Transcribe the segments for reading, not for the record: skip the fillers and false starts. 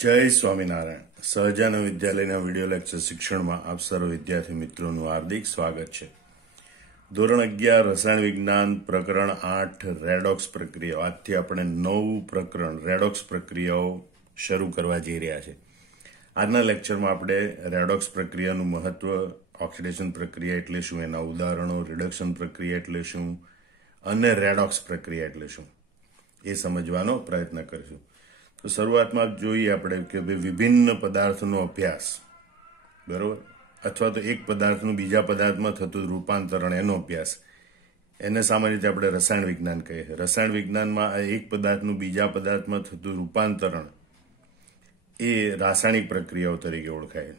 જય સ્વામિનારાયણ. સહજાનંદ વિદ્યાલયના video lecture શિક્ષણમાં આપ સર્વ વિદ્યાર્થી મિત્રોનું હાર્દિક સ્વાગત છે. ધોરણ 11 રસાયણ વિજ્ઞાન પ્રકરણ 8 રેડોક્સ પ્રક્રિયાઓ. આજથી આપણે નવું પ્રકરણ રેડોક્સ પ્રક્રિયાઓ શરૂ કરવા જઈ રહ્યા છે. આજના લેક્ચરમાં આપણે રેડોક્સ પ્રક્રિયાનું મહત્વ, ઓક્સિડેશન પ્રક્રિયા એટલે શું, એના ઉદાહરણો, રિડક્શન પ્રક્રિયા એટલે શું અને રેડોક્સ પ્રક્રિયા એટલે શું એ સમજવાનો પ્રયત્ન કરીશું. તો શરૂઆતમાં જોઈએ આપણે કે વિભિન્ન પદાર્થનો અભ્યાસ, બરોબર, અથવા તો એક પદાર્થનું બીજા પદાર્થમાં થતું રૂપાંતરણ, એનો અભ્યાસ, એને સામાન્ય રીતે આપણે રસાયણ વિજ્ઞાન કહીએ છીએ. રસાયણ વિજ્ઞાનમાં એક પદાર્થનું બીજા પદાર્થમાં થતું રૂપાંતરણ એ રાસાયણિક પ્રક્રિયાઓ તરીકે ઓળખાય.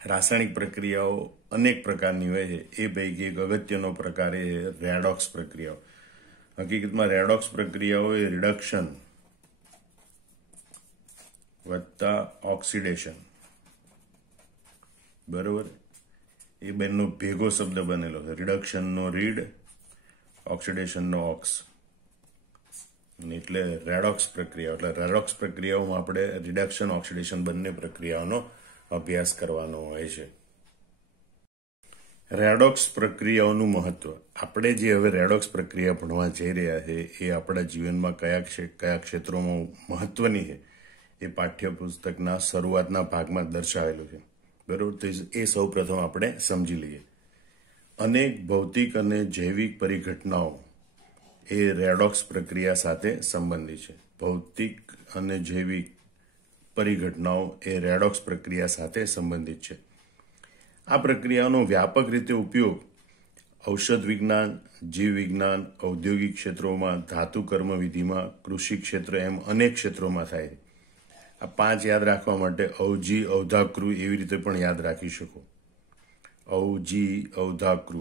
રાસાયણિક પ્રક્રિયાઓ અનેક પ્રકારની હોય છે. એ પૈકી એક અગત્યનો પ્રકાર એ રેડોક્સ પ્રક્રિયાઓ. હકીકતમાં રેડોક્સ પ્રક્રિયાઓ એ રિડક્શન વત્તા ઓક્સિડેશન, બરોબર, એ બંનેનો ભેગો શબ્દ બનેલો છે. રિડક્શનનો રીડ, ઓક્સિડેશનનો ઓક્સ, એટલે રેડોક્સ પ્રક્રિયા. એટલે રેડોક્સ પ્રક્રિયાઓમાં આપણે રિડક્શન, ઓક્સિડેશન બંને પ્રક્રિયાઓનો અભ્યાસ કરવાનો હોય છે. રેડોક્સ પ્રક્રિયાઓનું મહત્વ. આપણે જે હવે રેડોક્સ પ્રક્રિયા ભણવા જઈ રહ્યા છે એ આપણા જીવનમાં કયા ક્ષેત્રોમાં મહત્વની છે એ પાઠ્યપુસ્તકના શરૂઆતના ભાગમાં દર્શાવેલું છે, બરોબર. તો એ સૌ પ્રથમ આપણે સમજી લઈએ. અનેક ભૌતિક અને જૈવિક પરિઘટનાઓ એ રેડોક્સ પ્રક્રિયા સાથે સંબંધિત છે. ભૌતિક અને જૈવિક પરિઘટનાઓ એ રેડોક્સ પ્રક્રિયા સાથે સંબંધિત છે. આ પ્રક્રિયાનો વ્યાપક રીતે ઉપયોગ ઔષધ વિજ્ઞાન, જીવ વિજ્ઞાન, ઔદ્યોગિક ક્ષેત્રોમાં, ધાતુ કર્મ વિધિમાં, કૃષિ ક્ષેત્ર, એમ અનેક ક્ષેત્રોમાં થાય છે. આ 5 યાદ રાખવા માટે ઔજી, ઔધાકૃ એવી રીતે પણ યાદ રાખી શકો. ઔજી, ઔધાકૃ,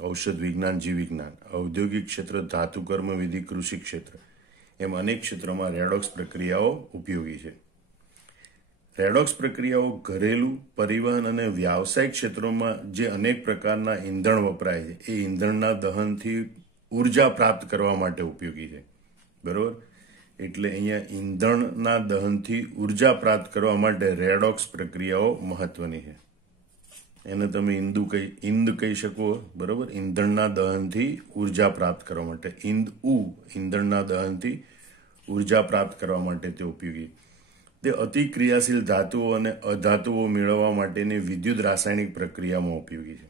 ઔષધ વિજ્ઞાન, જીવ વિજ્ઞાન, ઔદ્યોગિક ક્ષેત્ર, ધાતુ કર્મ વિધિ, કૃષિ ક્ષેત્ર, એમ અનેક ક્ષેત્રોમાં રેડોક્સ પ્રક્રિયાઓ ઉપયોગી છે. રેડોક્સ પ્રક્રિયાઓ ઘરેલું, પરિવહન અને વ્યાવસાયિક ક્ષેત્રોમાં જે અનેક પ્રકારના ઈંધણ વપરાય છે એ ઈંધણના દહનથી ઉર્જા પ્રાપ્ત કરવા માટે ઉપયોગી છે, બરોબર. એટલે અહીંયા ઈંધણના દહનથી ઉર્જા પ્રાપ્ત કરવા માટે રેડોક્સ પ્રક્રિયાઓ મહત્વની છે. એને તમે ઈંદ કહી શકો, બરોબર. ઈંધણના દહનથી ઉર્જા પ્રાપ્ત કરવા માટે ઈંધણના દહનથી ઉર્જા પ્રાપ્ત કરવા માટે તે ઉપયોગી. તે અતિક્રિયાશીલ ધાતુઓ અને અધાતુઓ મેળવવા માટેની વિદ્યુત રાસાયણિક પ્રક્રિયામાં ઉપયોગી છે,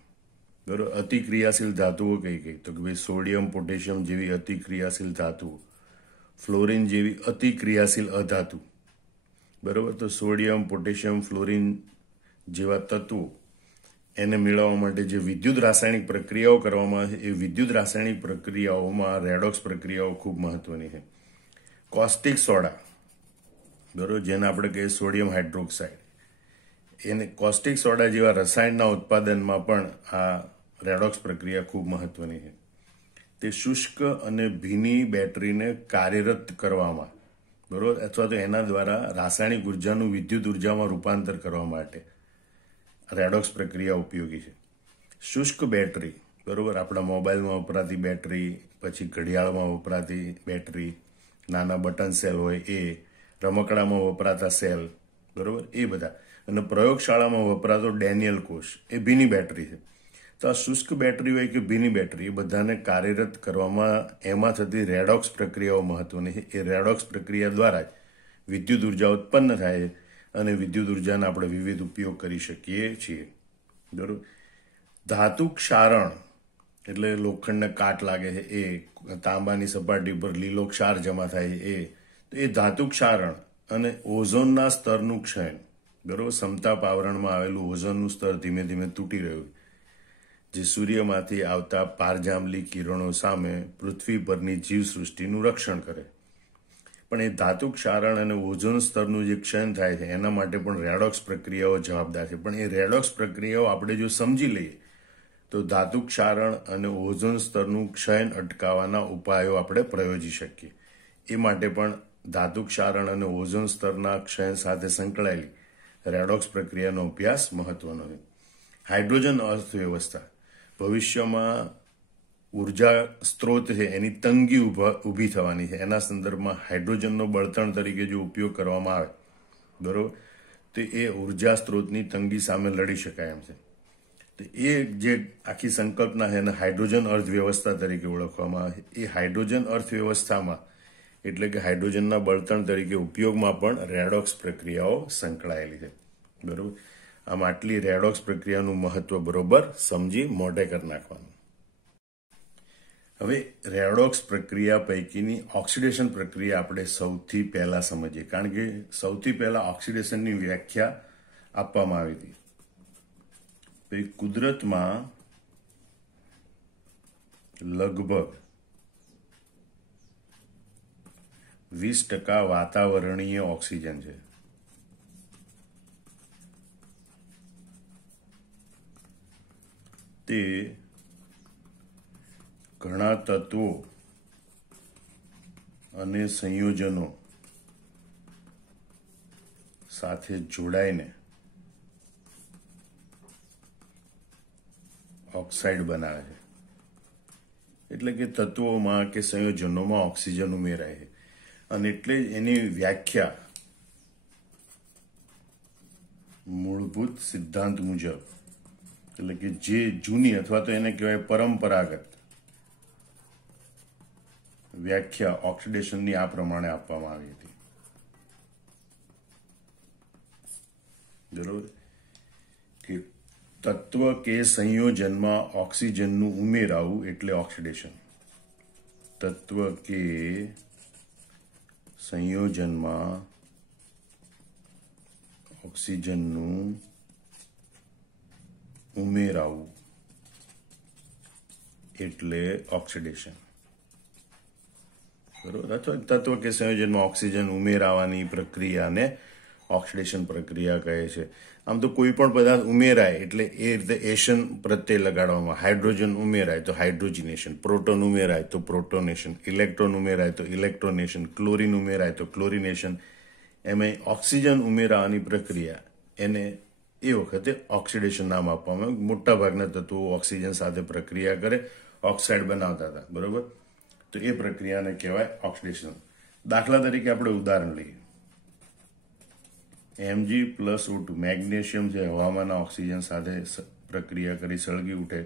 બરોબર. અતિક્રિયાશીલ ધાતુઓ કઈ તો કે ભાઈ સોડિયમ, પોટેશિયમ જેવી અતિક્રિયાશીલ ધાતુઓ, ફ્લોરિન જેવી અતિક્રિયાશીલ અધાતુ, બરોબર. તો સોડિયમ, પોટેશિયમ, ફ્લોરિન જેવા તત્વો એને મેળવવા માટે જે વિદ્યુત રાસાયણિક પ્રક્રિયાઓ કરવામાં આવે છે એ વિદ્યુત રાસાયણિક પ્રક્રિયાઓમાં રેડોક્સ પ્રક્રિયાઓ ખૂબ મહત્વની છે. કોસ્ટિક સોડા, બરોબર, જેને આપણે કહીએ સોડિયમ હાઇડ્રોક્સાઇડ, એને કોસ્ટિક સોડા જેવા રસાયણના ઉત્પાદનમાં પણ આ રેડોક્સ પ્રક્રિયા ખૂબ મહત્વની છે. તે શુષ્ક અને ભીની બેટરીને કાર્યરત કરવામાં, બરોબર, અથવા તો એના દ્વારા રાસાયણિક ઉર્જાનું વિદ્યુત ઉર્જામાં રૂપાંતર કરવા માટે રેડોક્સ પ્રક્રિયા ઉપયોગી છે. શુષ્ક બેટરી, બરોબર, આપણા મોબાઈલમાં વપરાતી બેટરી, પછી ઘડિયાળમાં વપરાતી બેટરી, નાના બટન સેલ હોય એ, રમકડામાં વપરાતા સેલ, બરોબર, એ બધા, અને પ્રયોગશાળામાં વપરાતો ડેનિયલ કોષ, એ ભીની બેટરી છે. તો આ શુષ્ક બેટરી હોય કે ભીની બેટરી, એ બધાને કાર્યરત કરવામાં એમાં થતી રેડોક્સ પ્રક્રિયાઓ મહત્વની છે. એ રેડોક્સ પ્રક્રિયા દ્વારા જ વિદ્યુત ઉર્જા ઉત્પન્ન થાય છે અને વિદ્યુત ઉર્જાને આપણે વિવિધ ઉપયોગ કરી શકીએ છીએ, બરોબર. ધાતુ ક્ષારણ એટલે લોખંડને કાટ લાગે છે એ, તાંબાની સપાટી પર લીલો ક્ષાર જમા થાય છે એ ધાતુ ક્ષારણ અને ઓઝોનના સ્તરનું ક્ષય, બરોબર. સમતાપ આવરણમાં આવેલું ઓઝોનનું સ્તર ધીમે ધીમે તૂટી રહ્યું, જે સૂર્યમાંથી આવતા પારજાંબલી કિરણો સામે પૃથ્વી પરની જીવસૃષ્ટિનું રક્ષણ કરે. પણ એ ધાતુ ક્ષારણ અને ઓઝોન સ્તરનું જે ક્ષય થાય છે એના માટે પણ રેડોક્સ પ્રક્રિયાઓ જવાબદાર છે. પણ એ રેડોક્સ પ્રક્રિયાઓ આપણે જો સમજી લઈએ તો ધાતુ ક્ષારણ અને ઓઝોન સ્તરનું ક્ષય અટકાવવાના ઉપાયો આપણે પ્રયોજી શકીએ. એ માટે પણ ધાતુ ક્ષારણ અને ઓઝોન સ્તરના ક્ષય સાથે સંકળાયેલી રેડોક્સ પ્રક્રિયાનો અભ્યાસ મહત્વનો છે. હાઇડ્રોજન અર્થવ્યવસ્થા. ભવિષ્યમાં ઉર્જા સ્ત્રોત છે એની તંગી ઊભી થવાની છે. એના સંદર્ભમાં હાઇડ્રોજનનો બળતણ તરીકે જો ઉપયોગ કરવામાં આવે બરોબર. તો એ ઉર્જા સ્ત્રોતની તંગી સામે લડી શકાય એમ છે. તો એ જે આખી સંકલ્પના છે એને હાઇડ્રોજન અર્થવ્યવસ્થા તરીકે ઓળખવામાં આવે છે. એ હાઇડ્રોજન અર્થવ્યવસ્થામાં એટલે કે હાઇડ્રોજનના બળતણ તરીકે ઉપયોગમાં પણ રેડોક્સ પ્રક્રિયાઓ સંકળાયેલી છે. બરોબર. આમ આટલી રેડોક્સ પ્રક્રિયાનું મહત્વ બરોબર સમજી મોઢે કરી નાખવાનું. હવે રેડોક્સ પ્રક્રિયા પૈકીની ઓક્સિડેશન પ્રક્રિયા આપણે સૌથી પહેલા સમજીએ, કારણ કે સૌથી પહેલા ઓક્સિડેશનની વ્યાખ્યા આપવામાં આવી હતી. કુદરતમાં લગભગ 20% વાતાવરણીય ઓક્સિજન છે. તે ઘણા તત્વો અને સંયોજનો સાથે જોડાઈને ઓક્સાઇડ બનાવે છે. એટલે કે તત્વોમાં કે સંયોજનોમાં ઓક્સિજન ઉમેરાય છે. અને એટલે જ એની વ્યાખ્યા મૂળભૂત સિદ્ધાંત મુજબ, એટલે કે જે જૂની અથવા તો એને કહેવાય પરંપરાગત વ્યાખ્યા ઓક્સિડેશનની આ પ્રમાણે આપવામાં આવી હતી. બરોબર. કે તત્વ કે સંયોજનમાં ઓક્સિજનનું ઉમેરાવું એટલે ઓક્સિડેશન. તત્વ કે સંયોજનમાં ઓક્સિજનનું ઉમેરાવું એટલે ઓક્સિડેશન. બરોબર. અથવા તત્વ કે સંયોજનમાં ઓક્સિજન ઉમેરાવાની પ્રક્રિયાને ઓક્સિડેશન પ્રક્રિયા કહે છે. આમ તો કોઈ પણ પદાર્થ ઉમેરાય એટલે એ રીતે એશન પ્રત્યય લગાડવામાં. હાઇડ્રોજન ઉમેરાય તો હાઇડ્રોજિનેશન, પ્રોટોન ઉમેરાય તો પ્રોટોનેશન, ઇલેક્ટ્રોન ઉમેરાય તો ઇલેક્ટ્રોનેશન, ક્લોરીન ઉમેરાય તો ક્લોરિનેશન. એમાં ઓક્સિજન ઉમેરાવાની પ્રક્રિયા એને એ વખતે ઓક્સિડેશન નામ આપવામાં આવ્યું. મોટા ભાગના તત્વો ઓક્સિજન સાથે પ્રક્રિયા કરે, ઓક્સાઇડ બનાવતા હતા. બરોબર. તો એ પ્રક્રિયાને કહેવાય ઓક્સિડેશન. દાખલા તરીકે આપણે ઉદાહરણ લઈએ. Mg+O2 મેગ્નેશિયમ છે, હવામાંના ઓક્સિજન સાથે પ્રક્રિયા કરી સળગી ઉઠે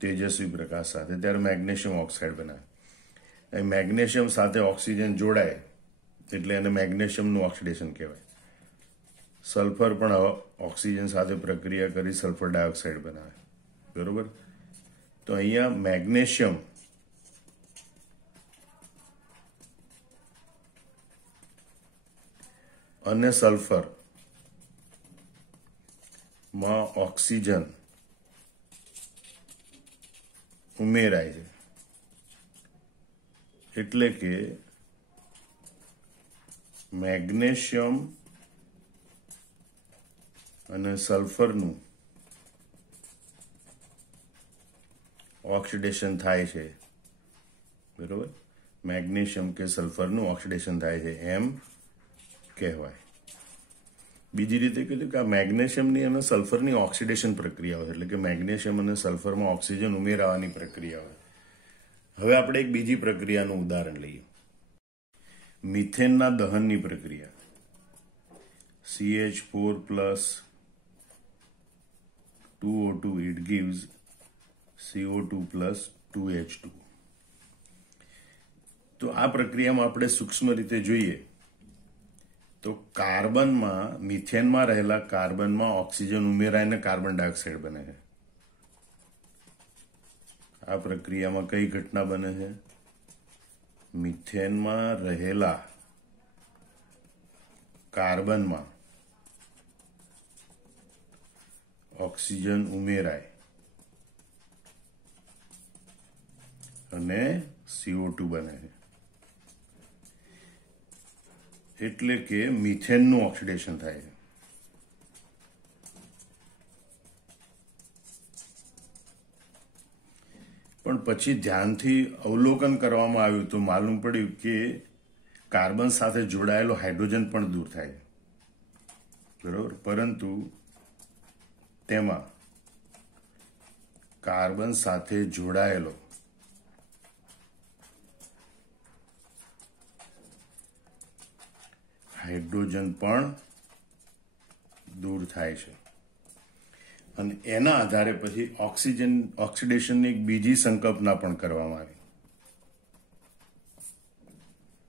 તેજસ્વી પ્રકાશ સાથે, ત્યારે મેગ્નેશિયમ ઓક્સાઇડ બનાવે. મેગ્નેશિયમ સાથે ઓક્સિજન જોડાય એટલે એને મેગ્નેશિયમનું ઓક્સિડેશન કહેવાય. સલ્ફર પણ ઓક્સિજન સાથે પ્રક્રિયા કરી સલ્ફર ડાયોક્સાઇડ બનાવે. બરોબર. તો અહીંયા મેગ્નેશિયમ અને સલ્ફર માં ઓક્સિજન ઉમેરાય છે. એટલે કે મેગ્નેશિયમ અને સલ્ફરનું ઓક્સિડેશન થાય છે. બરોબર. મેગ્નેશિયમ કે સલ્ફરનું ઓક્સિડેશન થાય છે એમ કહેવાય. બીજી રીતે કહીએ કે આ મેગ્નેશિયમની અને સલ્ફરની ઓક્સિડેશન પ્રક્રિયાઓ, એટલે કે મેગ્નેશિયમ અને સલ્ફરમાં ઓક્સિજન ઉમેરાવાની પ્રક્રિયાઓ. હવે આપણે એક બીજી પ્રક્રિયાનું ઉદાહરણ લઈએ. મિથેનના દહનની પ્રક્રિયા. CH4+2O2 it gives CO2+2H2. તો આ પ્રક્રિયામાં આપણે સૂક્ષ્મ રીતે જોઈએ તો કાર્બનમાં, મિથેનમાં રહેલા કાર્બનમાં ઓક્સિજન ઉમેરાઈને કાર્બન ડાયોક્સાઇડ બને છે. આ પ્રક્રિયામાં કઈ ઘટના બને છે? મિથેનમાં રહેલા કાર્બનમાં ઓક્સિજન ઉમેરાય અને CO2 બને છે. એટલે કે મિથેનનું ઓક્સિડેશન થાય છે. પણ પછી ધ્યાનથી અવલોકન કરવામાં આવ્યું તો માલુમ પડ્યું કે કાર્બન સાથે જોડાયેલો હાઇડ્રોજન પણ દૂર થાય. બરોબર. પરંતુ તેમાં કાર્બન સાથે જોડાયેલો હાઇડ્રોજન પણ દૂર થાય છે. અને એના આધારે પછી ઓક્સિડેશનની એક બીજી સંકલ્પના પણ કરવામાં આવી.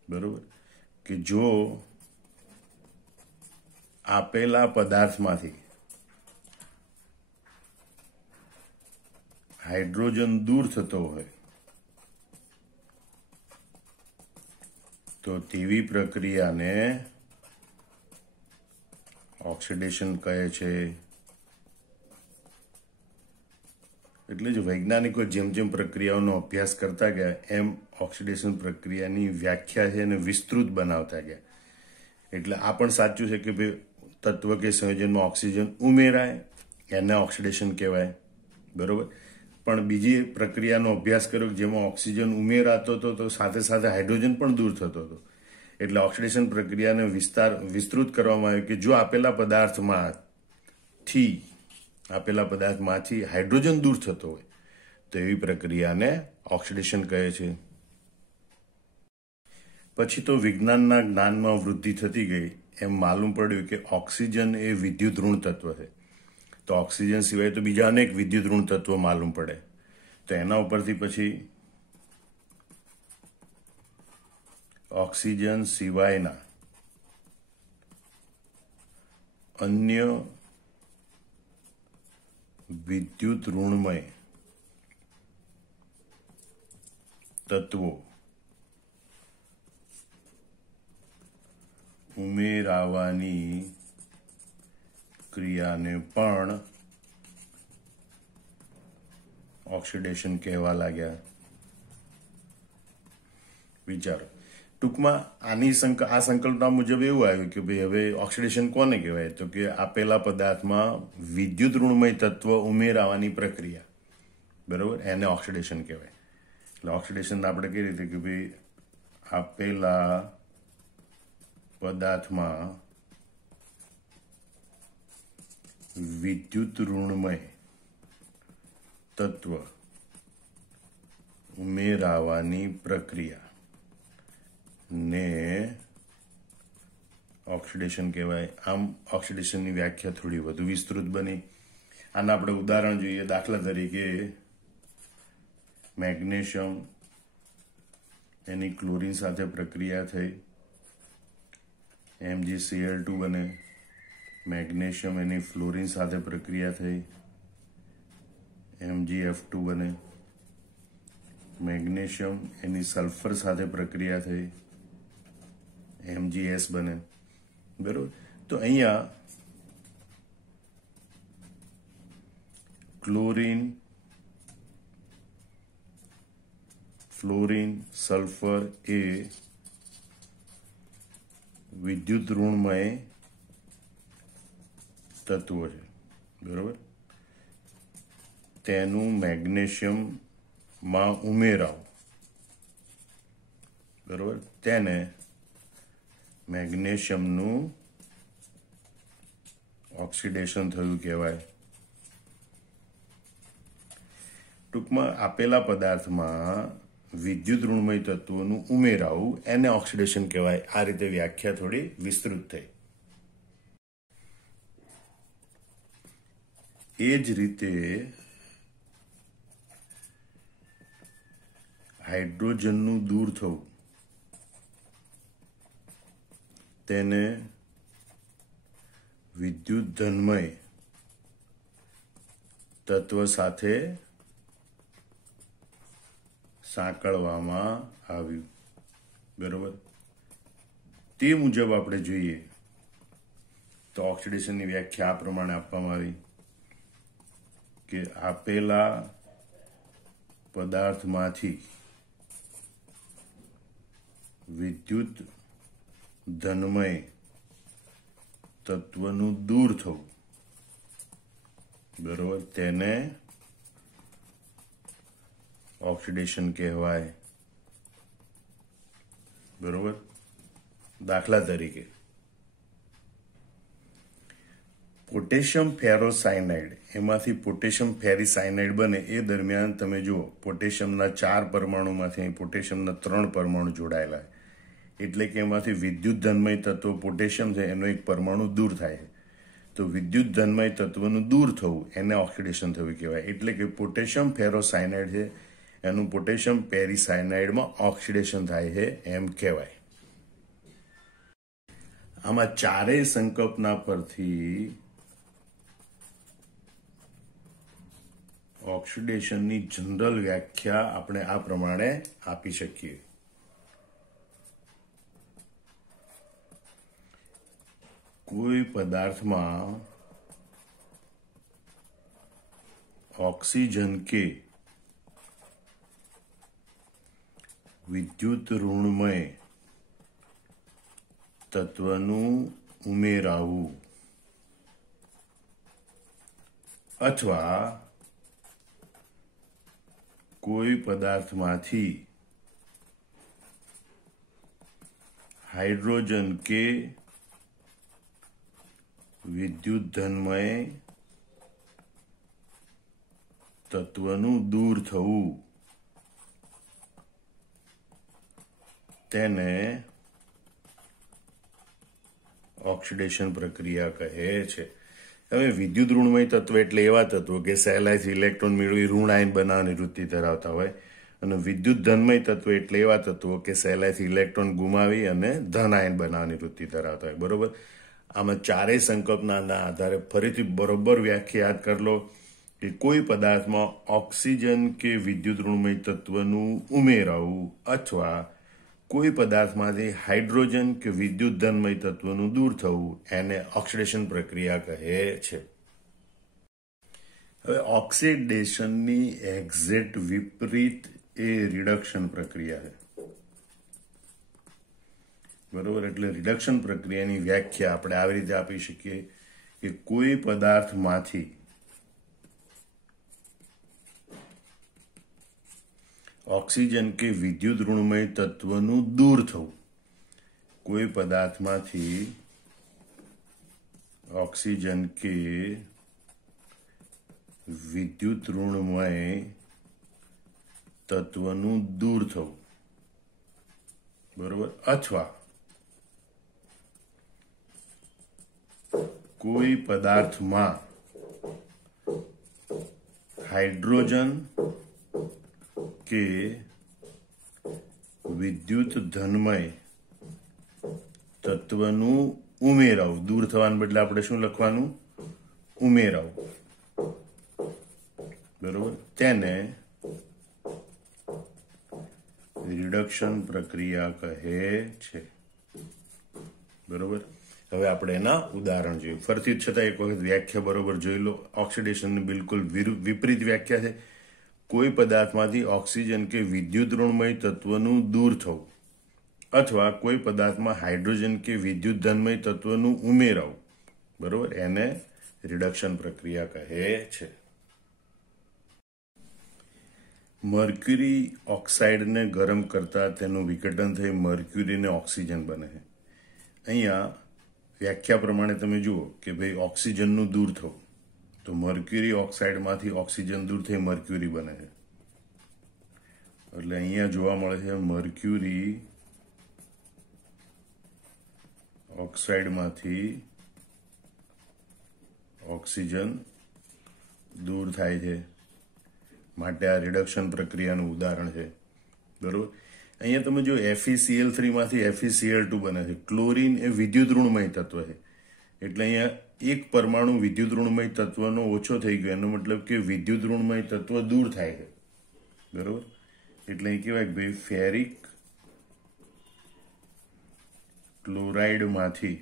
બરોબર, કે જો આપેલા પદાર્થમાંથી હાઇડ્રોજન દૂર થતો હોય તો તેવી પ્રક્રિયાને ઓક્સિડેશન કહે છે. એટલે જ વૈજ્ઞાનિકો જેમ જેમ પ્રક્રિયાઓનો અભ્યાસ કરતા ગયા એમ ઓક્સિડેશન પ્રક્રિયાની વ્યાખ્યા છે એને વિસ્તૃત બનાવતા ગયા. એટલે આ પણ સાચું છે કે ભાઈ તત્વ કે સંયોજનમાં ઓક્સિજન ઉમેરાય એને ઓક્સિડેશન કહેવાય. બરોબર, પણ બીજી પ્રક્રિયાનો અભ્યાસ કર્યો જેમાં ઓક્સિજન ઉમેરાતો હતો તો સાથે સાથે હાઇડ્રોજન પણ દૂર થતો હતો. એટલે ઓક્સિડેશન પ્રક્રિયાને વિસ્તૃત કરવામાં આવ્યું કે જો આપેલા પદાર્થમાંથી હાઇડ્રોજન દૂર થતો હોય તો એવી પ્રક્રિયાને ઓક્સિડેશન કહે છે. પછી તો વિજ્ઞાનના જ્ઞાનમાં વૃદ્ધિ થતી ગઈ એમ માલુમ પડ્યું કે ઓક્સિજન એ વિદ્યુત ઋણ તત્વ છે. તો ઓક્સિજન સિવાય તો બીજા અનેક વિદ્યુત ઋણ તત્વો માલુમ પડે. તો એના ઉપરથી પછી ઓક્સિજન સિવાયના અન્ય વિદ્યુત ઋણમય તત્વો ઉમેરાવાની ક્રિયાને પણ ઓક્સિડેશન કહેવા લાગ્યા. વિચારો, ટૂંકમાં આ સંકલ્પના મુજબ એવું આવ્યું કે ભાઈ હવે ઓક્સિડેશન કોને કહેવાય? તો કે આપેલા પદાર્થમાં વિદ્યુત ઋણમય તત્વ ઉમેરાવાની પ્રક્રિયા, બરોબર, એને ઓક્સિડેશન કહેવાય. એટલે ઓક્સિડેશન આપણે કઈ રીતે કે ભાઈ આપેલા પદાર્થમાં વિદ્યુત ઋણમય તત્વ ઉમેરાવાની પ્રક્રિયા ને ઓક્સિડેશન કહેવાય. આમ ઓક્સિડેશનની વ્યાખ્યા થોડી વધુ વિસ્તૃત બની. આના આપણે ઉદાહરણ જોઈએ. દાખલા તરીકે મેગ્નેશિયમ એની ક્લોરીન સાથે પ્રક્રિયા થઈ, MgCl2 બને. મેગ્નેશિયમ એની ફ્લોરિન સાથે પ્રક્રિયા થઈ, MgF2 બને. મેગ્નેશિયમ એની સલ્ફર સાથે પ્રક્રિયા થઈ, MgS બને. બરોબર, તો અહીંયા ક્લોરીન, ફ્લોરિન, સલ્ફર એ વિદ્યુત ઋણમય તત્વો છે. બરોબર, તેનું મેગ્નેશિયમમાં ઉમેરાવ, બરોબર, તેને મેગ્નેશિયમનું ઓક્સિડેશન થયું કહેવાય. ટૂંકમાં આપેલા પદાર્થમાં વિદ્યુત ઋણમય તત્વોનું ઉમેરાવું એને ઓક્સિડેશન કહેવાય. આ રીતે વ્યાખ્યા થોડી વિસ્તૃત થઈ. એ જ રીતે હાઇડ્રોજનનું દૂર થવું તેને વિદ્યુત ધનમય તત્વ સાથે સાંકળવામાં આવ્યું. બરોબર, તે મુજબ આપણે જોઈએ તો ઓક્સિડેશનની વ્યાખ્યા આ પ્રમાણે આપવામાં આવી કે આપેલા પદાર્થમાંથી વિદ્યુત ધનમય તત્વનું દૂર થવું, બરોબર, તેને ઓક્સિડેશન કહેવાય. બરોબર, દાખલા તરીકે પોટેશિયમ ફેરોસાયનાઇડ, એમાંથી પોટેશિયમ ફેરીસાયનાઇડ બને એ દરમિયાન તમે જુઓ પોટેશિયમના 4 પરમાણુમાંથી પોટેશિયમના 3 પરમાણુ જોડાયેલા, એટલે કે એમાંથી વિદ્યુત ધનમય તત્વ પોટેશિયમ છે એનો એક પરમાણુ દૂર થાય છે. તો વિદ્યુત ધનમય તત્વનું દૂર થવું એને ઓક્સિડેશન થયું કહેવાય. એટલે કે પોટેશિયમ ફેરોસાયનાઇડ છે એનું પોટેશિયમ પેરીસાયનાઇડમાં ઓક્સિડેશન થાય છે એમ કહેવાય. આમાં ચારેય સંકલ્પના પરથી ઓક્સિડેશનની જનરલ વ્યાખ્યા આપણે આ પ્રમાણે આપી શકીએ. કોઈ પદાર્થમાં ઓક્સિજન કે વિદ્યુત ઋણમય તત્વનું ઉમેરાવું અથવા કોઈ પદાર્થમાંથી હાઇડ્રોજન કે વિદ્યુત ધનમય તત્વનું દૂર થવું તેને ઓક્સિડેશન પ્રક્રિયા કહે છે. હવે વિદ્યુત ઋણમય તત્વ એટલે એવા તત્વો કે સહેલાઈથી ઇલેક્ટ્રોન મેળવી ઋણ આયન બનાવવાની વૃત્તિ ધરાવતા હોય, અને વિદ્યુત ધનમય તત્વ એટલે એવા તત્વો કે સહેલાઈથી ઇલેક્ટ્રોન ગુમાવી અને ધન આયન બનાવવાની વૃત્તિ ધરાવતા હોય. બરોબર. આમાં ચારેય સંકલ્પનાના આધારે ફરીથી બરોબર વ્યાખ્યા યાદ કરી લો કે કોઈ પદાર્થમાં ઓક્સિજન કે વિદ્યુત ઋણમય તત્વનું ઉમેરાવું અથવા કોઈ પદાર્થમાંથી હાઇડ્રોજન કે વિદ્યુત ધનમય તત્વનું દૂર થવું એને ઓક્સિડેશન પ્રક્રિયા કહે છે. હવે ઓક્સિડેશનની એક્ઝેક્ટ વિપરીત એ રિડક્શન પ્રક્રિયા છે. બરોબર. એટલે રિડક્શન પ્રક્રિયાની વ્યાખ્યા આપણે આવી રીતે આપી શકીએ કે કોઈ પદાર્થમાંથી ઓક્સિજન કે વિદ્યુત ઋણમય તત્વનું દૂર થવું. કોઈ પદાર્થમાંથી ઓક્સિજન કે વિદ્યુત ઋણમય તત્વનું દૂર થવું. બરોબર. અથવા કોઈ પદાર્થમાં હાઇડ્રોજન કે વિદ્યુત ધનમય તત્વનું ઉમેરાવું. દૂર થવાને બદલે આપણે શું લખવાનું? ઉમેરાવું. બરોબર. તેને રિડક્શન પ્રક્રિયા કહે છે. બરોબર. હવે આપણે એના ઉદાહરણ જોઈએ. ફરીથી છતાં એક વખત વ્યાખ્યા બરોબર જોઈ લો. ઓક્સિડેશનની બિલકુલ વિપરીત વ્યાખ્યા છે. કોઈ પદાર્થમાંથી ઓક્સિજન કે વિદ્યુત ઋણમય તત્વનું દૂર થવું અથવા કોઈ પદાર્થમાં હાઇડ્રોજન કે વિદ્યુત ધનમય તત્વનું ઉમેરાવું. બરોબર. એને રિડક્શન પ્રક્રિયા કહે છે. મર્ક્યુરી ઓક્સાઇડને ગરમ કરતા તેનું વિઘટન થઈ મર્ક્યુરી ને ઓક્સિજન બને છે. અહીંયા વ્યાખ્યા પ્રમાણે તમે જુઓ કે ભાઈ ઓક્સિજનનું દૂર થવું, તો મર્ક્યુરી ઓક્સાઇડમાંથી ઓક્સિજન દૂર થઈ મર્ક્યુરી બને છે. એટલે અહીંયા જોવા મળે છે મર્ક્યુરી ઓક્સાઇડમાંથી ઓક્સિજન દૂર થાય છે. માટે આ રિડક્શન પ્રક્રિયાનું ઉદાહરણ છે. બરોબર. અહીંયા તમે જો FeCl3 માંથી FeCl2 બને છે. ક્લોરીન એ વિદ્યુત ઋણમય તત્વ છે. એટલે અહીંયા એક પરમાણુ વિદ્યુત ઋણમય તત્વનો ઓછો થઈ ગયો. એનો મતલબ કે વિદ્યુત ઋણમય તત્વ દૂર થાય છે. બરોબર. એટલે અહીં કહેવાય કે ભાઈ ફેરિક ક્લોરાઇડમાંથી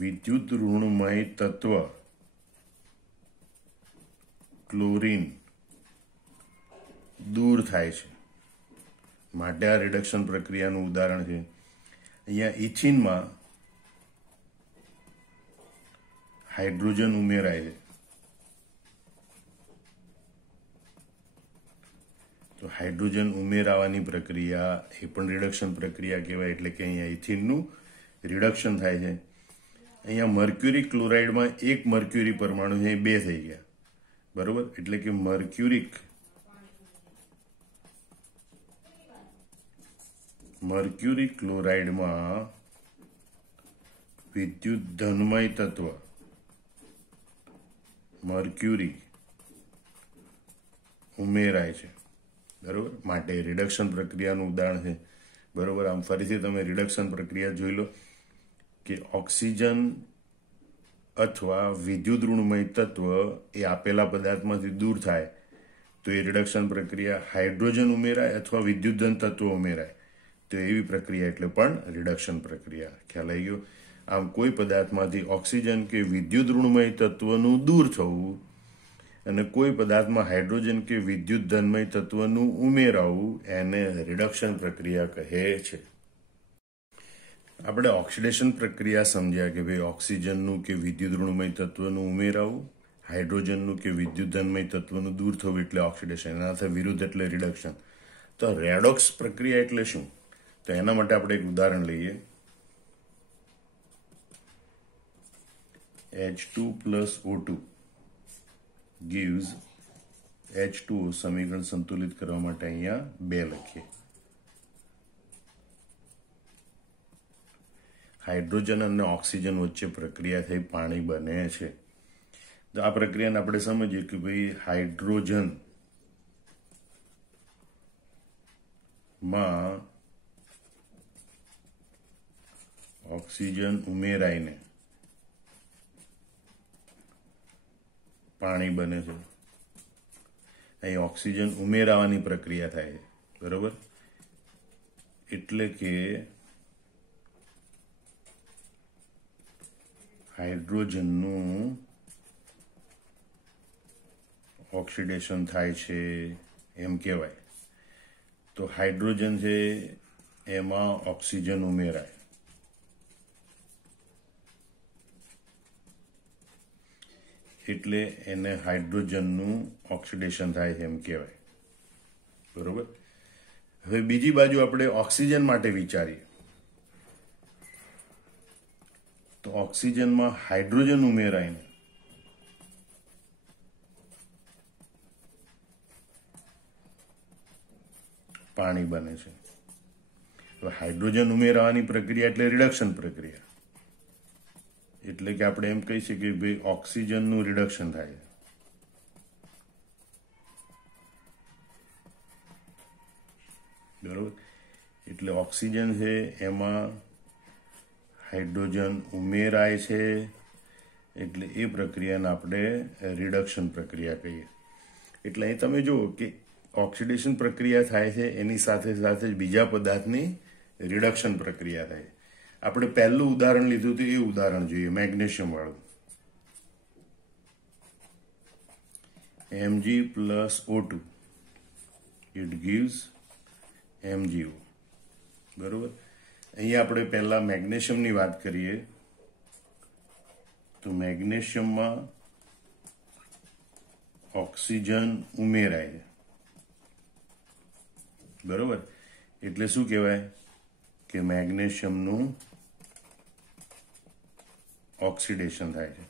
વિદ્યુત ઋણમય તત્વ ક્લોરીન દૂર થાય છે. માટે આ રિડક્શન પ્રક્રિયાનું ઉદાહરણ છે. અહીંયા ઇથિનમાં હાઇડ્રોજન ઉમેરાય છે. તો હાઇડ્રોજન ઉમેરાવાની પ્રક્રિયા એ પણ રિડક્શન પ્રક્રિયા કહેવાય. એટલે કે અહીંયા ઇથિનનું રિડક્શન થાય છે. અહીંયા મર્ક્યુરી ક્લોરાઇડમાં એક મર્ક્યુરી પરમાણુ છે, બે થઈ ગયા. બરોબર. એટલે કે મર્ક્યુરી ક્લોરાઇડમાં વિદ્યુત ધનમય તત્વ મર્ક્યુરી ઉમેરાય છે, બરોબર. માટે રિડક્શન પ્રક્રિયાનું ઉદાહરણ છે, બરોબર. આમ ફરીથી તમે રિડક્શન પ્રક્રિયા જોઈ લો કે ઓક્સિજન અથવા વિદ્યુત ઋણમય તત્વ એ આપેલા પદાર્થમાંથી દૂર થાય તો એ રિડક્શન પ્રક્રિયા. હાઇડ્રોજન ઉમેરાય અથવા વિદ્યુત ધન તત્વ ઉમેરાય તો એવી પ્રક્રિયા એટલે પણ રિડક્શન પ્રક્રિયા. ખ્યાલ આવી ગયો. આમ કોઈ પદાર્થમાંથી ઓક્સિજન કે વિદ્યુત ઋણમય તત્વનું દૂર થવું અને કોઈ પદાર્થમાં હાઇડ્રોજન કે વિદ્યુત ધનમય તત્વનું ઉમેરાવું એને રિડક્શન પ્રક્રિયા કહે છે. આપણે ઓક્સિડેશન પ્રક્રિયા સમજ્યા કે ભાઈ ઓક્સિજનનું કે વિદ્યુત ઋણમય તત્વનું ઉમેરાવું, હાઇડ્રોજનનું કે વિદ્યુત ધનમય તત્વનું દૂર થવું એટલે ઓક્સિડેશન, એનાથી વિરુદ્ધ એટલે રિડક્શન. તો રેડોક્સ પ્રક્રિયા એટલે શું? તો એના માટે આપણે એક ઉદાહરણ લઈએ. H2 plus O2 gives H2O. સમીકરણ સંતુલિત કરવા માટે અહીંયા 2 લખીએ. હાઇડ્રોજન અને ઓક્સિજન વચ્ચે પ્રક્રિયા થઈ પાણી બને છે. તો આ પ્રક્રિયાને આપણે સમજીએ કે ભાઈ હાઇડ્રોજન માં ઓક્સિજન ઉમેરાઈને પાણી બને છે. અહીં ઓક્સિજન ઉમેરાવાની પ્રક્રિયા થાય છે, બરોબર. એટલે કે હાઇડ્રોજનનું ઓક્સિડેશન થાય છે એમ કહેવાય. તો હાઇડ્રોજન છે એમાં ઓક્સિજન ઉમેરાય એટલે એને હાઇડ્રોજનનું ઓક્સિડેશન થાય છે એમ કહેવાય, બરોબર. હવે બીજી બાજુ આપણે ઓક્સિજન માટે વિચારીએ તો ઓક્સિજનમાં હાઇડ્રોજન ઉમેરાઈને પાણી બને છે. હવે હાઇડ્રોજન ઉમેરવાની પ્રક્રિયા એટલે રિડક્શન પ્રક્રિયા. એટલે કે આપણે એમ કહી શકીએ કે ભાઈ ઓક્સિજનનું રિડક્શન થાય છે. બરોબર. એટલે ઓક્સિજન છે એમાં હાઇડ્રોજન ઉમેરાય છે એટલે એ પ્રક્રિયાને આપણે રિડક્શન પ્રક્રિયા કહીએ. એટલે અહીં તમે જુઓ કે ઓક્સિડેશન પ્રક્રિયા થાય છે એની સાથે સાથે બીજા પદાર્થની રિડક્શન પ્રક્રિયા થાય છે. આપણે પહેલું ઉદાહરણ લીધું હતું એ ઉદાહરણ જોઈએ, મેગ્નેશિયમ વાળું. Mg plus O2 it gives MgO, બરોબર. અહીંયા આપણે પહેલા મેગ્નેશિયમની વાત કરીએ તો મેગ્નેશિયમમાં ઓક્સિજન ઉમેરાય છે, બરોબર. એટલે શું કહેવાય કે મેગ્નેશિયમનું ઓક્સિડેશન થાય છે.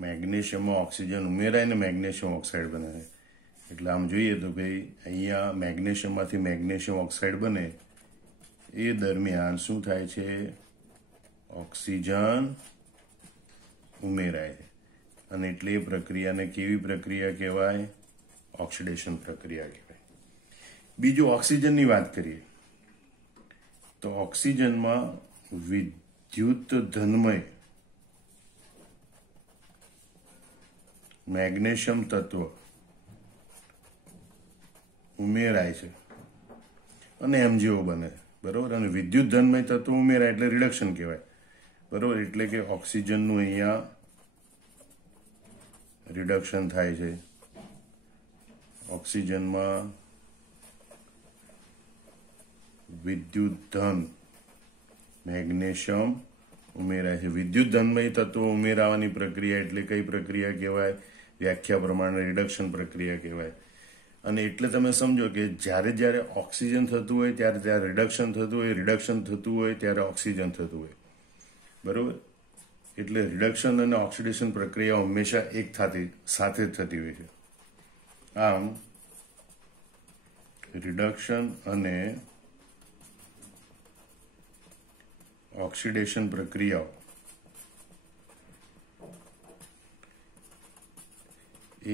મેગ્નેશિયમમાં ઓક્સિજન ઉમેરાય ને મેગ્નેશિયમ ઓક્સાઇડ બને છે. એટલે આમ જોઈએ તો ભાઈ અહીંયા મેગ્નેશિયમમાંથી મેગ્નેશિયમ ઓક્સાઇડ બને એ દરમિયાન શું થાય છે? ઓક્સિજન ઉમેરાય છે. અને એટલે એ પ્રક્રિયાને કેવી પ્રક્રિયા કહેવાય? ઓક્સિડેશન પ્રક્રિયા કહેવાય. બીજું ઓક્સિજનની વાત કરીએ તો ઓક્સિજનમાં વિદ્યુત ધનમય મેગ્નેશિયમ તત્વ ઉમેરાય છે અને MgO બને, બરોબર. અને વિદ્યુત ધનમય તત્વ ઉમેરાય એટલે રિડક્શન કહેવાય, બરોબર. એટલે કે ઓક્સિજનનું અહીંયા રિડક્શન થાય છે. ઓક્સિજનમાં વિદ્યુત ધન મેગ્નેશિયમ ઉમેરાય છે. વિદ્યુત ધનમય તત્વો ઉમેરાવાની પ્રક્રિયા એટલે કઈ પ્રક્રિયા કહેવાય? વ્યાખ્યા પ્રમાણે રિડક્શન પ્રક્રિયા કહેવાય. અને એટલે તમે સમજો કે જ્યારે જ્યારે ઓક્સિજન થતું હોય ત્યારે ત્યારે રિડક્શન થતું હોય, રિડક્શન થતું હોય ત્યારે ઓક્સિજન થતું હોય, બરોબર. એટલે રિડક્શન અને ઓક્સિડેશન પ્રક્રિયા હંમેશા એક સાથે જ થતી હોય છે. આમ રિડક્શન અને ઓક્સિડેશન પ્રક્રિયાઓ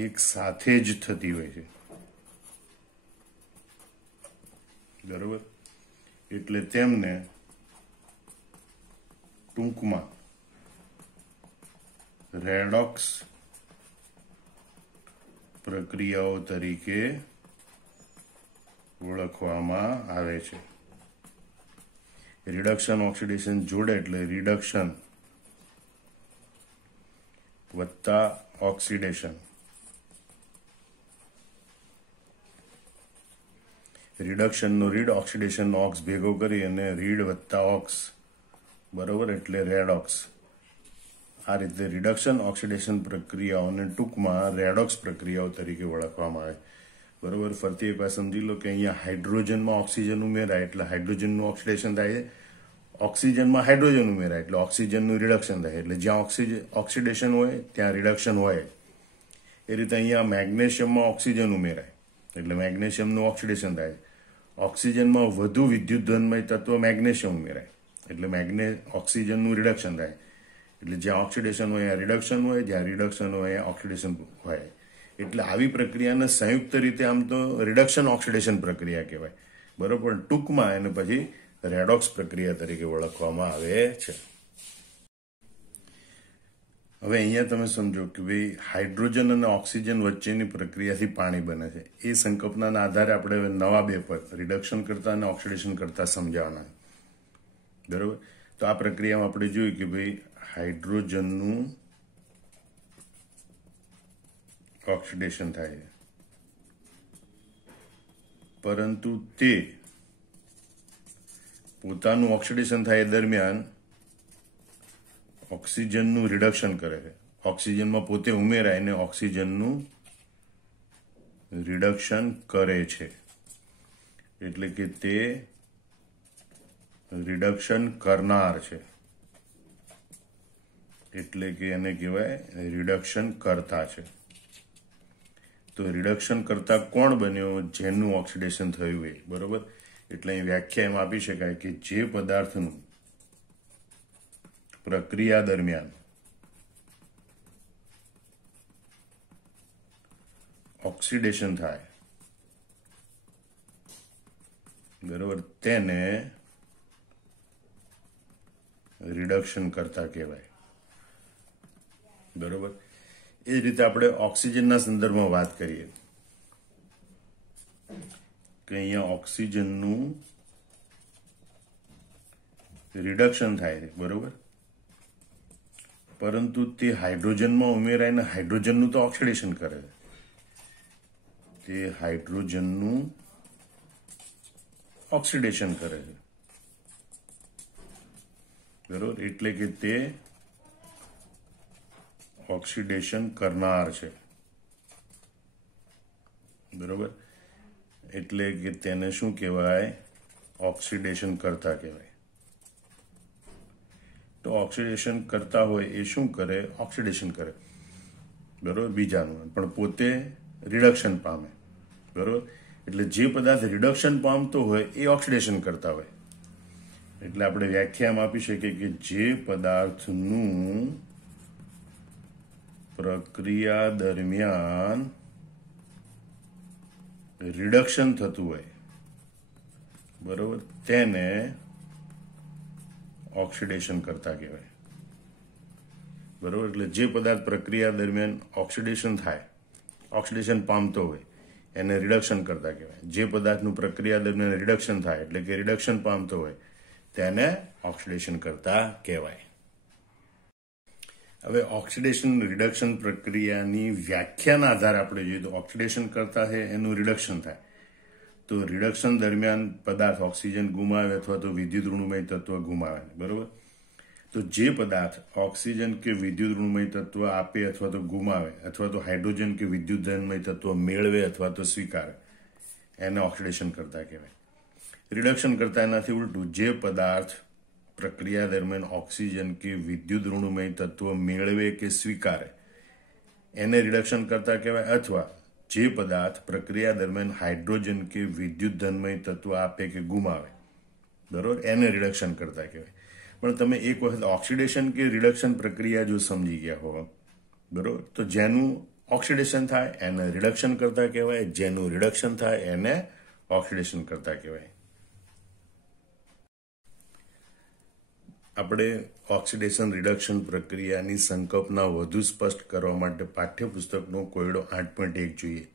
એક સાથે જ થતી હોય છે, બરોબર. એટલે તેમને ટૂંકમાં રેડોક્સ પ્રક્રિયાઓ તરીકે ઓળખવામાં આવે છે. રિડક્શન ઓક્સિડેશન જોડે એટલે રિડક્શન વત્તા ઓક્સિડેશન. રિડક્શનનો રીડ, ઓક્સિડેશનનો ઓક્સ ભેગો કરી અને રીડ વત્તા ઓક્સ, બરોબર, એટલે રેડોક્સ. આ રીતે રિડક્શન ઓક્સિડેશન પ્રક્રિયાઓને ટૂંકમાં રેડોક્સ પ્રક્રિયાઓ તરીકે ઓળખવામાં આવે, બરોબર. ફરતી એક વાર સમજી લો કે અહીંયા હાઇડ્રોજનમાં ઓક્સિજન ઉમેરાય એટલે હાઇડ્રોજનનું ઓક્સિડેશન થાય છે, ઓક્સિજનમાં હાઇડ્રોજન ઉમેરાય એટલે ઓક્સિજનનું રિડક્શન થાય. એટલે જ્યાં ઓક્સિડેશન હોય ત્યાં રિડક્શન હોય. એ રીતે અહીંયા મેગ્નેશિયમમાં ઓક્સિજન ઉમેરાય એટલે મેગ્નેશિયમનું ઓક્સિડેશન થાય. ઓક્સિજનમાં વધુ વિદ્યુત ધનમય તત્વ મેગ્નેશિયમ ઉમેરાય એટલે ઓક્સિજનનું રિડક્શન થાય. એટલે જ્યાં ઓક્સિડેશન હોય ત્યાં રિડક્શન હોય, જ્યાં રિડક્શન હોય ત્યાં ઓક્સિડેશન હોય. એટલે આવી પ્રક્રિયાને સંયુક્ત રીતે આમ તો રિડક્શન ઓક્સિડેશન પ્રક્રિયા કહેવાય, બરોબર. ટૂંકમાં એને પછી રેડોક્સ પ્રક્રિયા તરીકે ઓળખવામાં આવે છે. હવે અહીંયા તમે સમજો કે ભાઈ હાઇડ્રોજન અને ઓક્સિજન વચ્ચેની પ્રક્રિયાથી પાણી બને છે. એ સંકલ્પનાના આધારે આપણે નવા બે પદ રિડક્શન કરતા અને ઓક્સિડેશન કરતા સમજાવવાના, બરોબર. તો આ પ્રક્રિયામાં આપણે જોયું કે ભાઈ હાઇડ્રોજનનું ઓક્સિડેશન થાય છે, પરંતુ તે પોતાનું ઓક્સિડેશન થાય દરમિયાન ઓક્સિજનનું રિડક્શન કરે છે. ઓક્સિજનમાં પોતે ઉમેરાય અને ઓક્સિજનનું રિડક્શન કરે છે. એટલે કે તે રિડક્શન કરનાર છે, એટલે કે એને કહેવાય રિડક્શન કરતા છે. તો રિડક્શન કરતા કોણ બન્યો? જેનું ઓક્સિડેશન થયું એ, બરોબર. એટલે અહીં વ્યાખ્યા એમ આપી શકાય કે જે પદાર્થનું પ્રક્રિયા દરમિયાન ઓક્સિડેશન થાય, બરોબર, તેને રિડક્શન કરતા કહેવાય, બરોબર. એ જ રીતે આપણે ઓક્સિજનના સંદર્ભમાં વાત કરીએ કે અહીંયા ઓક્સિજનનું રિડક્શન થાય છે, બરોબર, પરંતુ તે હાઇડ્રોજનમાં ઉમેરાય ને હાઇડ્રોજનનું તો ઓક્સિડેશન કરે છે. તે હાઇડ્રોજનનું ઓક્સિડેશન કરે છે, બરોબર. એટલે કે તે ઓક્સિડેશન કરનાર છે, બરોબર. એટલે કે તેને શું કહેવાય? ઓક્સિડેશન કરતા કહેવાય. તો ઓક્સિડેશન કરતા હોય એ શું કરે? ઓક્સિડેશન કરે, બરોબર, બીજાનું, પણ પોતે રિડક્શન પામે, બરોબર. એટલે જે પદાર્થ રિડક્શન પામતો હોય એ ઓક્સિડેશન કરતા હોય. એટલે આપણે વ્યાખ્યામાં આપી શકીએ કે જે પદાર્થનું પ્રક્રિયા દરમિયાન રિડક્શન થતું હોય, બરોબર, તેને ઓક્સિડેશન કરતા કહેવાય, બરોબર. એટલે જે પદાર્થ પ્રક્રિયા દરમિયાન ઓક્સિડેશન થાય, ઓક્સિડેશન પામતો હોય એને રિડક્શન કરતા કહેવાય. જે પદાર્થનું પ્રક્રિયા દરમિયાન રિડક્શન થાય એટલે કે રિડક્શન પામતો હોય તેને ઓક્સિડેશન કરતા કહેવાય. હવે ઓક્સિડેશન રિડક્શન પ્રક્રિયાની વ્યાખ્યાના આધારે આપણે જોઈએ તો ઓક્સિડેશન કરતા છે એનું રિડક્શન થાય. તો રિડક્શન દરમિયાન પદાર્થ ઓક્સિજન ગુમાવે અથવા તો વિદ્યુત ઋણમય તત્વ ગુમાવે, બરોબર. તો જે પદાર્થ ઓક્સિજન કે વિદ્યુત ઋણમય તત્વ આપે અથવા તો ગુમાવે અથવા તો હાઇડ્રોજન કે વિદ્યુત ધનમય તત્વ મેળવે અથવા તો સ્વીકારે એને ઓક્સિડેશન કરતા કહેવાય. રિડક્શન કરતા એનાથી ઉલટું, જે પદાર્થ પ્રક્રિયા દરમિયાન ઓક્સિજન કે વિદ્યુત ઋણમય તત્વ મેળવે કે સ્વીકારે એને રિડક્શન કરતા કહેવાય, અથવા જે પદાર્થ પ્રક્રિયા દરમિયાન હાઇડ્રોજન કે વિદ્યુત ધનમય તત્વ આપે કે ગુમાવે, બરોબર, એને રિડક્શન કરતા કહેવાય. પણ તમે એક વખત ઓક્સિડેશન કે રિડક્શન પ્રક્રિયા જો સમજી ગયા હો, બરોબર, તો જેનું ઓક્સિડેશન થાય એને રિડક્શન કરતા કહેવાય, જેનું રિડક્શન થાય એને ઓક્સિડેશન કરતા કહેવાય. આપણે ઓક્સિડેશન રિડક્શન પ્રક્રિયાની સંકલ્પના વધુ સ્પષ્ટ કરવા માટે પાઠ્યપુસ્તકનો કોયડો 8.1 જોઈએ.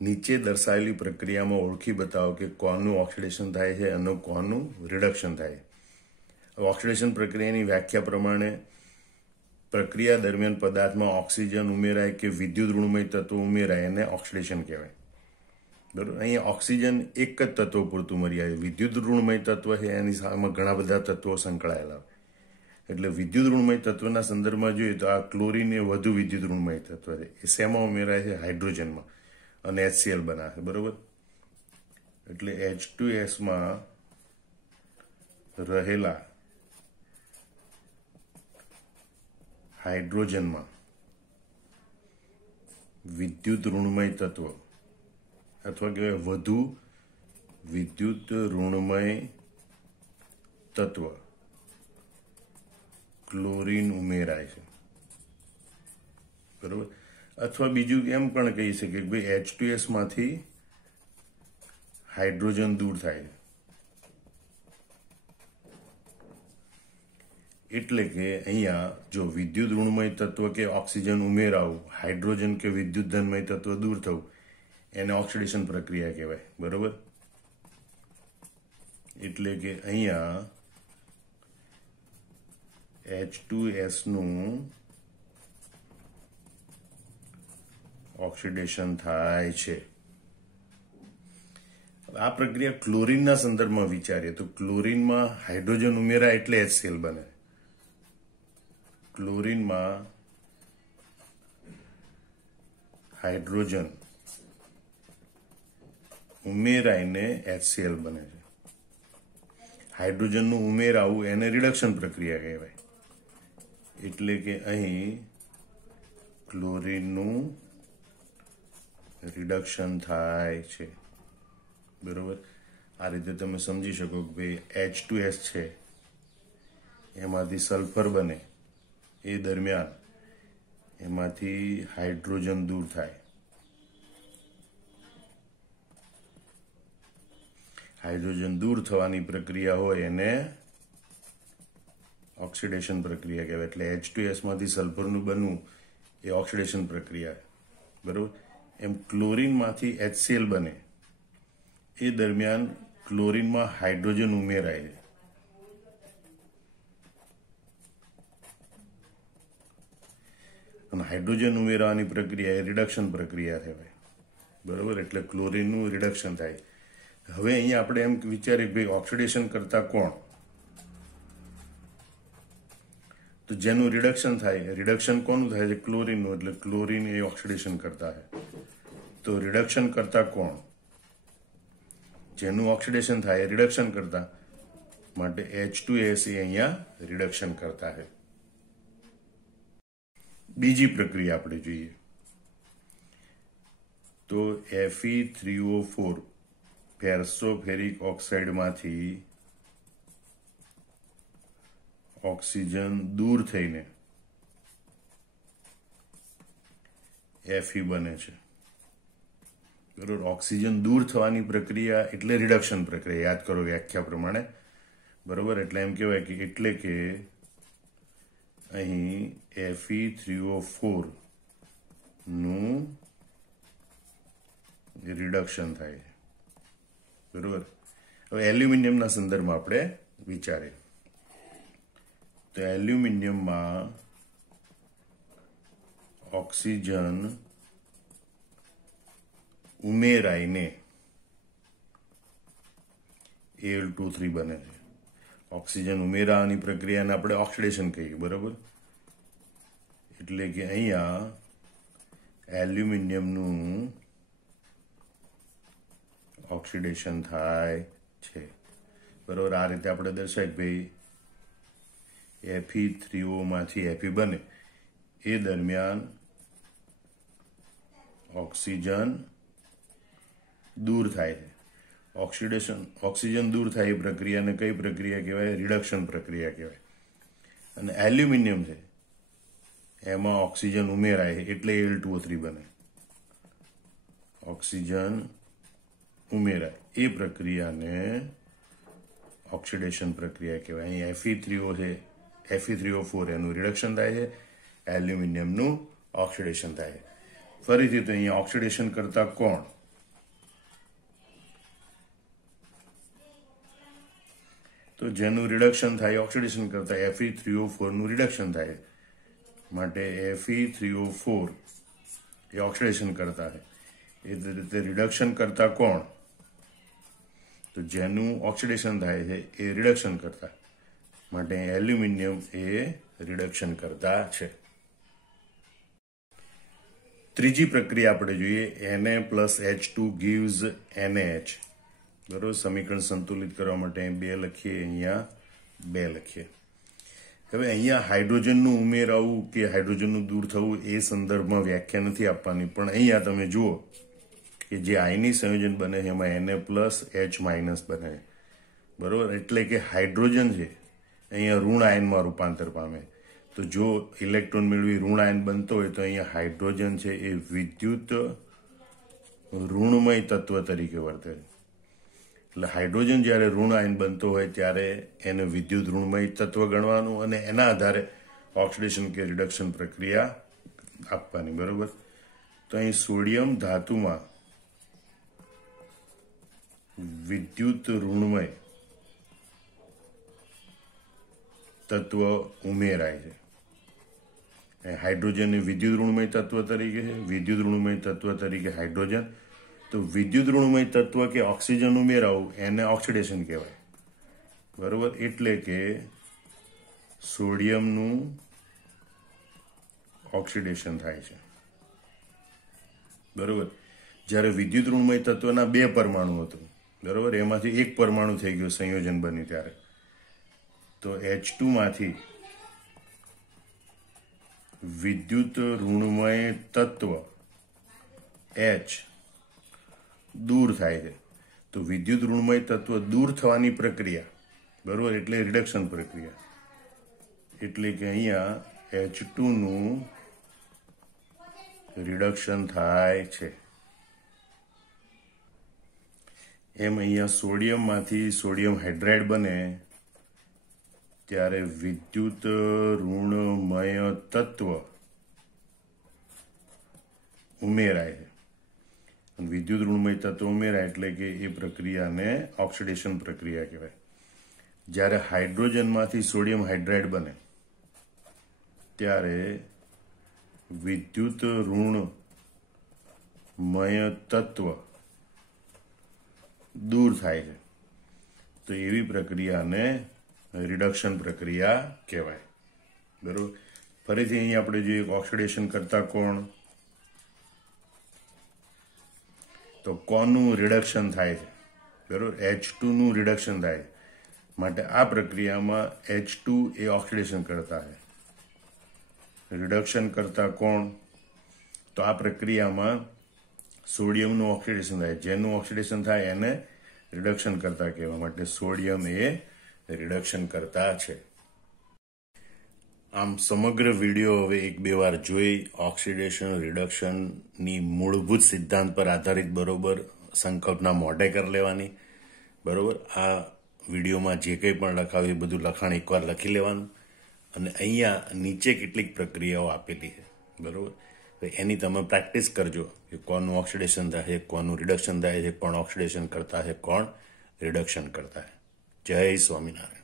નીચે દર્શાવેલી પ્રક્રિયામાં ઓળખી બતાવો કે કોનું ઓક્સિડેશન થાય છે અને કોનું રિડક્શન થાય છે. ઓક્સિડેશન પ્રક્રિયાની વ્યાખ્યા પ્રમાણે પ્રક્રિયા દરમિયાન પદાર્થમાં ઓક્સિજન ઉમેરાય કે વિદ્યુત ઋણમય તત્વો ઉમેરાય એને ઓક્સિડેશન કહેવાય. બરાબર, અહીંયા ઓક્સિજન એક જ તત્વ પૂરતું મર્યાદિત, વિદ્યુત ઋણમય તત્વ છે એની સામે ઘણા બધા તત્વો સંકળાયેલા હોય. એટલે વિદ્યુત ઋણમય તત્વના સંદર્ભમાં જોઈએ તો આ ક્લોરીન એ વધુ વિદ્યુત ઋણમય તત્વ છે. એ શેમાં ઉમેરાય છે? હાઇડ્રોજનમાં, અને HCl બનાવે. બરોબર, એટલે H2S માં રહેલા હાઇડ્રોજનમાં વિદ્યુત ઋણમય તત્વ અથવા કહેવાય વધુ વિદ્યુત ઋણમય તત્વ ક્લોરીન ઉમેરાય છે. બરોબર, અથવા બીજું એમ પણ કહી શકીએ કે ભાઈ H2S માંથી હાઇડ્રોજન દૂર થાય છે. એટલે કે અહીંયા જો વિદ્યુત ઋણમય તત્વ કે ઓક્સિજન ઉમેરાવું, હાઇડ્રોજન કે વિદ્યુત ધનમય તત્વ દૂર થવું, એને ઓક્સિડેશન પ્રક્રિયા કહેવાય. બરોબર, એટલે કે અહીંયા H2S નું ઓક્સિડેશન થાય છે. આ પ્રક્રિયા ક્લોરીનના સંદર્ભમાં વિચારીએ તો ક્લોરીનમાં હાઇડ્રોજન ઉમેરાય એટલે HCl બને. ક્લોરીનમાં હાઇડ્રોજન ઉમેરાઈને HCl બને છે. હાઇડ્રોજનનું ઉમેરાવું એને રિડક્શન પ્રક્રિયા કહેવાય. એટલે કે અહીં ક્લોરીનનું રિડક્શન થાય છે. બરોબર, આ રીતે તમે સમજી શકો કે ભાઈ H2S છે એમાંથી સલ્ફર બને, એ દરમિયાન એમાંથી હાઇડ્રોજન દૂર થાય. હાઇડ્રોજન દૂર થવાની પ્રક્રિયા હોય એને ઓક્સિડેશન પ્રક્રિયા કહેવાય. એટલે H2S માંથી સલ્ફરનું બનવું એ ઓક્સિડેશન પ્રક્રિયા. બરોબર, એમ ક્લોરીનમાંથી HCl બને એ દરમિયાન ક્લોરીનમાં હાઇડ્રોજન ઉમેરાય છે. અને હાઇડ્રોજન ઉમેરવાની પ્રક્રિયા એ રિડક્શન પ્રક્રિયા કહેવાય. બરોબર, એટલે ક્લોરીનનું રિડક્શન થાય. હવે અહીંયા આપણે એમ વિચારીએ કે ભાઈ ઓક્સિડેશન કરતા કોણ? તો જેનું રિડક્શન થાય, રિડક્શન કોનું થાય છે? ક્લોરીનનું. એટલે ક્લોરીન એ ઓક્સિડેશન કરતા છે. તો રિડક્શન કરતા કોણ? જેનું ઓક્સિડેશન થાય રિડક્શન કરતા, માટે H2S એ અહીંયા રિડક્શન કરતા છે. બીજી પ્રક્રિયા આપણે જોઈએ તો Fe3O4 ફેરસોફેરિક ઓક્સાઇડમાંથી ઓક્સિજન દૂર થઈને Fe બને છે. બરોબર, ઓક્સિજન દૂર થવાની પ્રક્રિયા એટલે રિડક્શન પ્રક્રિયા. યાદ કરો વ્યાખ્યા પ્રમાણે. બરોબર, એટલે એમ કહેવાય કે એટલે કે અહીં Fe3O4 નું રિડક્શન થાય છે. બરોબર, હવે એલ્યુમિનિયમના સંદર્ભમાં આપણે વિચારીએ તો એલ્યુમિનિયમમાં ઓક્સિજન ઉમેરાઈને Al2O3 બને છે. ઓક્સિજન ઉમેરાવાની પ્રક્રિયાને આપણે ઓક્સિડેશન કહીએ. બરોબર, એટલે કે અહીંયા એલ્યુમિનિયમનું ઓક્સિડેશન થાય છે. બરોબર, આ રીતે આપણે દર્શાય કે ભાઈ Fe3O માંથી Fe બને એ દરમિયાન ઓક્સિજન દૂર થાય છે. ઓક્સિજન દૂર થાય એ પ્રક્રિયાને કઈ પ્રક્રિયા કહેવાય? રિડક્શન પ્રક્રિયા કહેવાય. અને એલ્યુમિનિયમ છે એમાં ઓક્સિજન ઉમેરાય એટલે Al2O3 બને. ઓક્સિજન ઉમેરાય એ પ્રક્રિયાને ઓક્સિડેશન પ્રક્રિયા કહેવાય. અહીં Fe3O છે, Fe3O4 એનું રિડક્શન થાય છે, એલ્યુમિનિયમનું ઓક્સિડેશન થાય છે. ફરીથી તો અહીંયા ઓક્સિડેશન કરતા કોણ? તો જેનું રિડક્શન થાય ઓક્સિડેશન કરતા Fe3O4 નું રિડક્શન થાય માટે Fe3O4 એ ઓક્સિડેશન કરતા છે. એ રીતે રિડક્શન કરતા કોણ? તો જેનું ઓક્સિડેશન થાય છે એ રિડક્શન કરતા માટે એલ્યુમિનિયમ એ રિડક્શન કરતા છે. ત્રીજી પ્રક્રિયા આપણે જોઈએ, Na+H2 gives NaH. બરોબર, સમીકરણ સંતુલિત કરવા માટે 2 લખીએ, અહીંયા 2 લખીએ. હવે અહીંયા હાઇડ્રોજનનું ઉમેરાવું કે હાઇડ્રોજનનું દૂર થવું એ સંદર્ભમાં વ્યાખ્યા નથી આપવાની, પણ અહીંયા તમે જુઓ કે જે આયનિક સંયોજન બને છે એમાં Na+H- બને. બરોબર, એટલે કે હાઇડ્રોજન છે અહીંયા ઋણ આયનમાં રૂપાંતર પામે. તો જો ઇલેક્ટ્રોન મેળવી ઋણ આયન બનતો હોય તો અહીંયા હાઇડ્રોજન છે એ વિદ્યુત ઋણમય તત્વ તરીકે વર્તે. એટલે હાઇડ્રોજન જ્યારે ઋણ આયન બનતો હોય ત્યારે એને વિદ્યુત ઋણમય તત્વ ગણવાનું અને એના આધારે ઓક્સિડેશન કે રિડક્શન પ્રક્રિયા આપવાની. બરોબર, તો અહીં સોડિયમ ધાતુમાં વિદ્યુત ઋણમય તત્વ ઉમેરાય છે. હાઇડ્રોજન એ વિદ્યુત ઋણમય તત્વ તરીકે છે, વિદ્યુત ઋણમય તત્વ તરીકે હાઇડ્રોજન. તો વિદ્યુત ઋણમય તત્વ કે ઓક્સિજન ઉમેરાવું એને ઓક્સિડેશન કહેવાય. બરોબર, એટલે કે સોડિયમનું ઓક્સિડેશન થાય છે. બરોબર, જ્યારે વિદ્યુત ઋણમય તત્વના 2 પરમાણુ હતું, બરોબર, એમાંથી એક પરમાણુ થઈ ગયો સંયોજન બન્યું ત્યારે, તો H2 માંથી વિદ્યુત ઋણમય તત્વ H દૂર થાય છે. તો વિદ્યુત ઋણમય તત્વ દૂર થવાની પ્રક્રિયા, બરોબર, એટલે રિડક્શન પ્રક્રિયા. એટલે કે અહીંયા H2 નું રિડક્શન થાય છે. એમ અહીંયા સોડિયમમાંથી સોડિયમ હાઇડ્રાઇડ બને ત્યારે વિદ્યુત ઋણમય તત્વ ઉમેરાય છે. વિદ્યુત ઋણમય તત્વ ઉમેરાય એટલે કે એ પ્રક્રિયાને ઓક્સિડેશન પ્રક્રિયા કહેવાય. જ્યારે હાઇડ્રોજનમાંથી સોડિયમ હાઇડ્રાઇડ બને ત્યારે વિદ્યુત ઋણમય તત્વ દૂર થાય છે. તો એવી પ્રક્રિયાને રિડક્શન પ્રક્રિયા કહેવાય. બરોબર, ફરીથી અહીં આપણે જોઈએ ઓક્સિડેશન કરતા કોણ? તો કોનું રિડક્શન થાય છે? બરોબર, H2 નું રિડક્શન થાય માટે આ પ્રક્રિયામાં H2 એ ઓક્સિડેશન કરતા છે. રિડક્શન કરતા કોણ? તો આ પ્રક્રિયામાં સોડિયમનું ઓક્સિડેશન થાય. જેનું ઓક્સિડેશન થાય એને રિડક્શન કરતા કહેવાય માટે સોડિયમ એ રિડક્શન કરતા છે. આમ સમગ્ર વિડીયો હવે 1-2 વાર જોઈ ઓક્સિડેશન રિડક્શનની મૂળભૂત સિદ્ધાંત પર આધારિત બરોબર સંકલ્પના મોઢે કરી લેવાની. બરોબર, આ વિડીયોમાં જે કંઈ પણ લખાવ્યું એ બધું લખાણ એકવાર લખી લેવાનું અને અહીંયા નીચે કેટલીક પ્રક્રિયાઓ આપેલી છે. બરોબર, એની તમે પ્રેક્ટિસ કરજો કે કોનું ઓક્સિડેશન થાય છે, કોનું રિડક્શન થાય છે, કોણ ઓક્સિડેશન કરતા છે, કોણ રિડક્શન કરતા છે. જય સ્વામિનારાયણ.